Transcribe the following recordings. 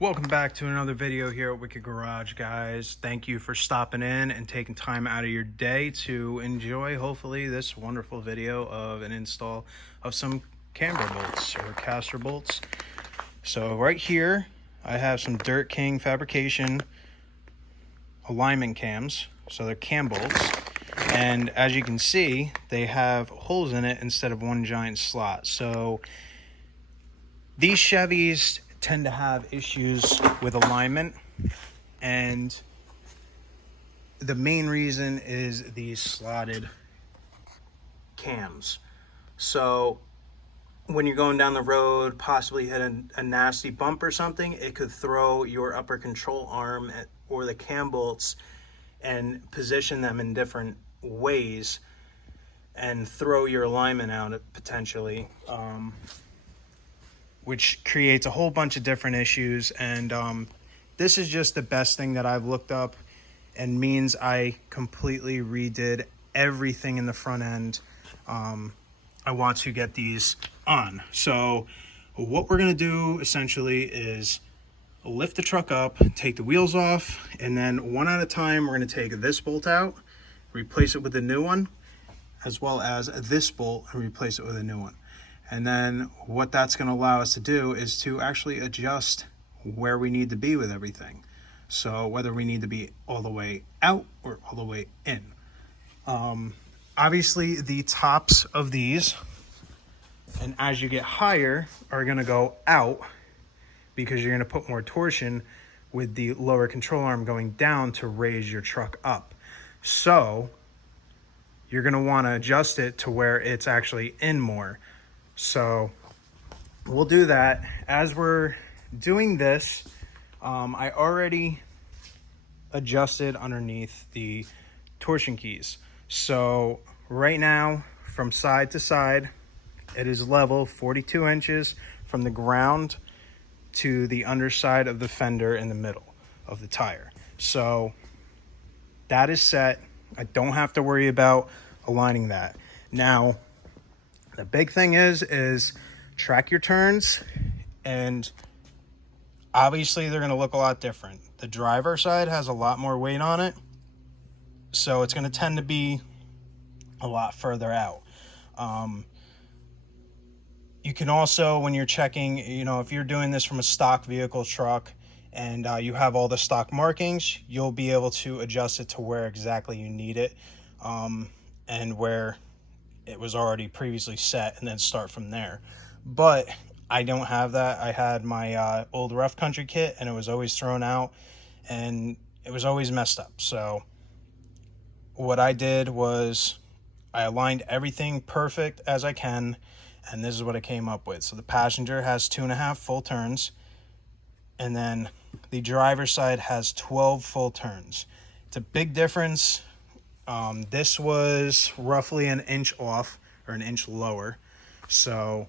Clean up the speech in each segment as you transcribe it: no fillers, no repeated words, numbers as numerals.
Welcome back to another video here at Wicked Garage, guys. Thank you for stopping in and taking time out of your day to enjoy, hopefully, this wonderful video of an install of some camber bolts or caster bolts. So right here, I have some Dirt King Fabrication alignment cams. So they're cam bolts. And as you can see, they have holes in it instead of one giant slot. So these Chevys tend to have issues with alignment, and the main reason is these slotted cams. So when you're going down the road, possibly hit a nasty bump or something, it could throw your upper control arm or the cam bolts and position them in different ways and throw your alignment out potentially, which creates a whole bunch of different issues. And this is just the best thing that I've looked up, and means I completely redid everything in the front end. I want to get these on. So what we're going to do essentially is lift the truck up, take the wheels off, and then one at a time we're going to take this bolt out, replace it with a new one, as well as this bolt, and replace it with a new one. And then what that's going to allow us to do is to actually adjust where we need to be with everything. So whether we need to be all the way out or all the way in. Obviously the tops of these, and as you get higher, are going to go out because you're going to put more torsion with the lower control arm going down to raise your truck up. So you're going to want to adjust it to where it's actually in more. So we'll do that. As we're doing this, I already adjusted underneath the torsion keys. So right now, from side to side, it is level 42 inches from the ground to the underside of the fender in the middle of the tire. So that is set. I don't have to worry about aligning that. Now, the big thing is track your turns, and obviously they're going to look a lot different. The driver side has a lot more weight on it, so it's going to tend to be a lot further out. You can also, when you're checking, if you're doing this from a stock vehicle truck and you have all the stock markings, you'll be able to adjust it to where exactly you need it, and where it was already previously set, and then start from there. But I don't have that. I had my old rough country kit, and it was always thrown out and it was always messed up. So what I did was I aligned everything perfect as I can, and this is what I came up with. So the passenger has 2.5 full turns, and then the driver's side has 12 full turns. It's a big difference. This was roughly an inch off, or an inch lower, so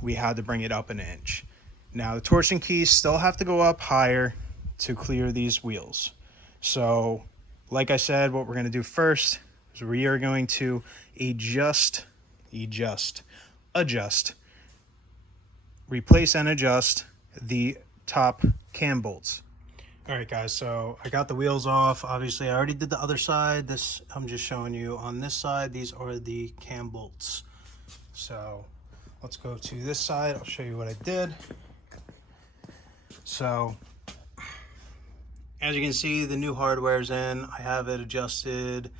we had to bring it up an inch. Now the torsion keys still have to go up higher to clear these wheels. So like I said, what we're going to do first is we are going to adjust, replace and adjust the top cam bolts. All right, guys, so I got the wheels off. Obviously, I already did the other side. This, I'm just showing you on this side. These are the cam bolts. So let's go to this side. I'll show you what I did. So as you can see, the new hardware's in. I have it adjusted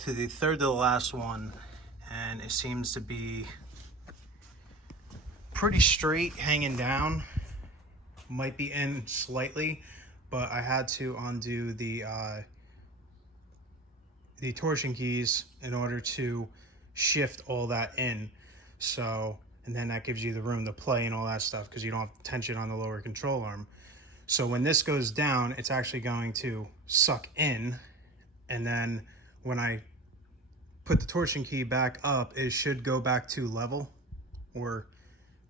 to the third to the last one, and it seems to be pretty straight hanging down. Might be in slightly, but I had to undo the torsion keys in order to shift all that in. So, and then that gives you the room to play and all that stuff, because you don't have tension on the lower control arm. So when this goes down, it's actually going to suck in, and then when I put the torsion key back up, it should go back to level, or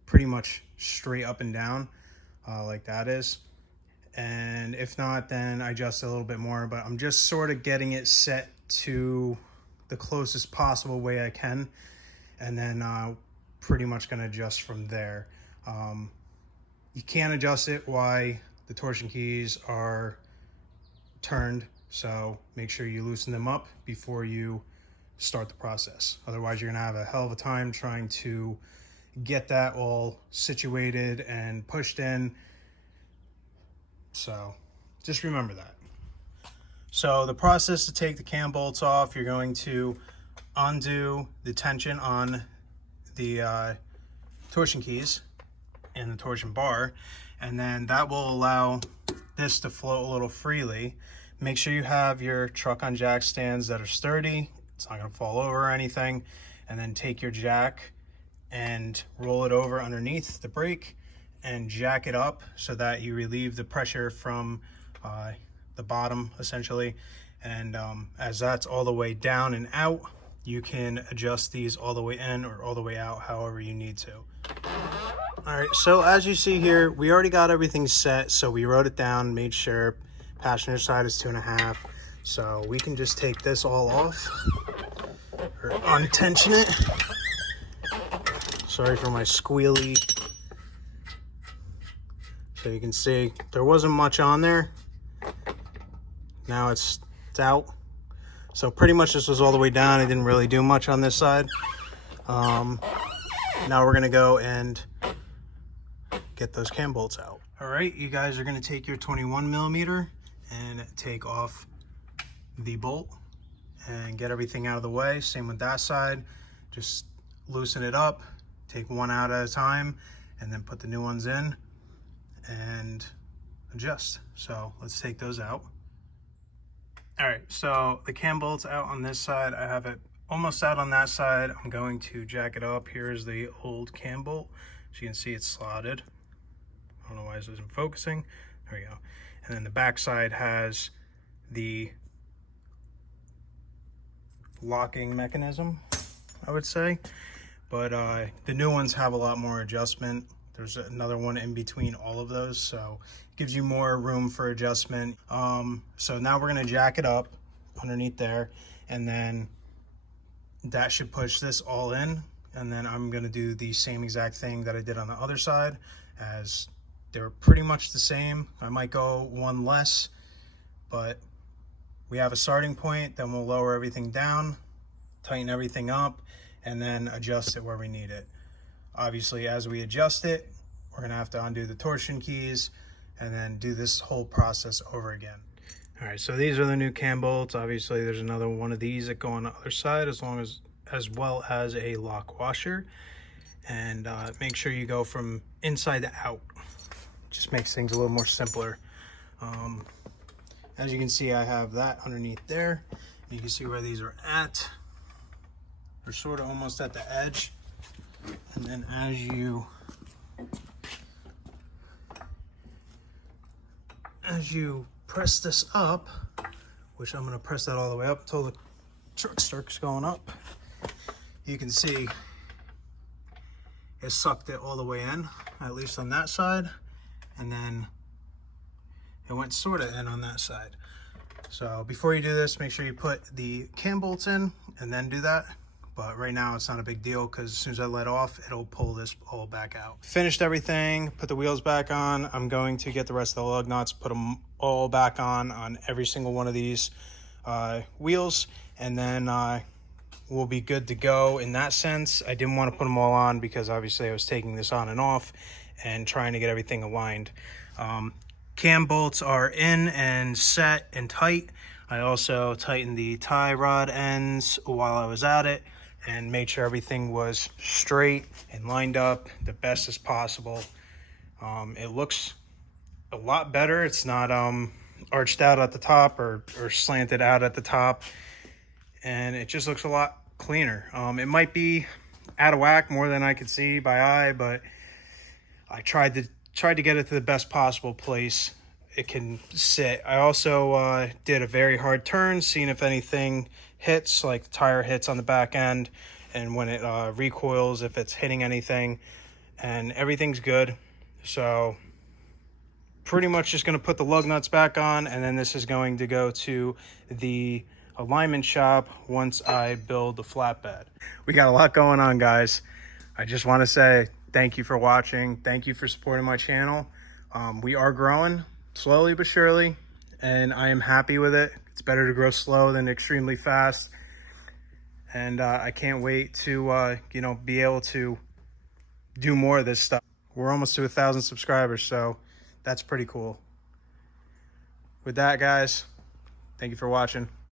pretty much straight up and down, like that is. And if not, then I adjust a little bit more, but I'm just sort of getting it set to the closest possible way I can, and then pretty much going to adjust from there. You can adjust it while the torsion keys are turned, so make sure you loosen them up before you start the process. Otherwise, you're gonna have a hell of a time trying to get that all situated and pushed in. So just remember that. So the process to take the cam bolts off, you're going to undo the tension on the torsion keys and the torsion bar, and then that will allow this to float a little freely. Make sure you have your truck on jack stands that are sturdy. It's not going to fall over or anything. And then take your jack and roll it over underneath the brake and jack it up so that you relieve the pressure from the bottom essentially. And as that's all the way down and out, you can adjust these all the way in or all the way out, however you need to. All right, so as you see here, we already got everything set. So we wrote it down, made sure passenger side is 2.5. So we can just take this all off or untension it. Sorry for my squealy. So you can see there wasn't much on there. Now it's out. So pretty much this was all the way down. I didn't really do much on this side. Now we're gonna go and get those cam bolts out. All right, you guys are gonna take your 21mm and take off the bolt and get everything out of the way. Same with that side. Just loosen it up, take one out at a time, and then put the new ones in and adjust. So let's take those out. All right, so the cam bolt's out on this side. I have it almost out on that side. I'm going to jack it up. Here's the old cam bolt. As you can see, it's slotted. I don't know why this isn't focusing. There we go. And then the back side has the locking mechanism, I would say. But the new ones have a lot more adjustment. There's another one in between all of those, so it gives you more room for adjustment. So now we're gonna jack it up underneath there, and then that should push this all in. And then I'm gonna do the same exact thing that I did on the other side, as they're pretty much the same. I might go one less, but we have a starting point. Then we'll lower everything down, tighten everything up, and then adjust it where we need it. Obviously, as we adjust it, we're gonna have to undo the torsion keys and then do this whole process over again. All right, so these are the new cam bolts. Obviously, there's another one of these that go on the other side, as well as a lock washer. And make sure you go from inside to out. Just makes things a little more simpler. As you can see, I have that underneath there. You can see where these are at. They're sort of almost at the edge. And then as you press this up, which I'm gonna press that all the way up until the truck starts going up, you can see it sucked it all the way in, at least on that side, and then it went sort of in on that side. So before you do this, make sure you put the cam bolts in and then do that. But right now it's not a big deal, because as soon as I let off, it'll pull this all back out. Finished everything, put the wheels back on. I'm going to get the rest of the lug nuts, put them all back on every single one of these wheels, and then we'll be good to go in that sense. I didn't want to put them all on because obviously I was taking this on and off and trying to get everything aligned. Cam bolts are in and set and tight. I also tightened the tie rod ends while I was at it and made sure everything was straight and lined up the best as possible. It looks a lot better. It's not arched out at the top or slanted out at the top, and it just looks a lot cleaner. It might be out of whack more than I could see by eye, but I tried to get it to the best possible place it can sit. I also did a very hard turn, seeing if anything hits, like the tire hits on the back end, and when it recoils, if it's hitting anything, and everything's good. So pretty much just going to put the lug nuts back on, and then this is going to go to the alignment shop once I build the flatbed. We got a lot going on, guys. I just want to say thank you for watching. Thank you for supporting my channel. We are growing. slowly but surely, and I am happy with it. It's better to grow slow than extremely fast. And I can't wait to, you know, be able to do more of this stuff. We're almost to 1,000 subscribers, so that's pretty cool. With that, guys, thank you for watching.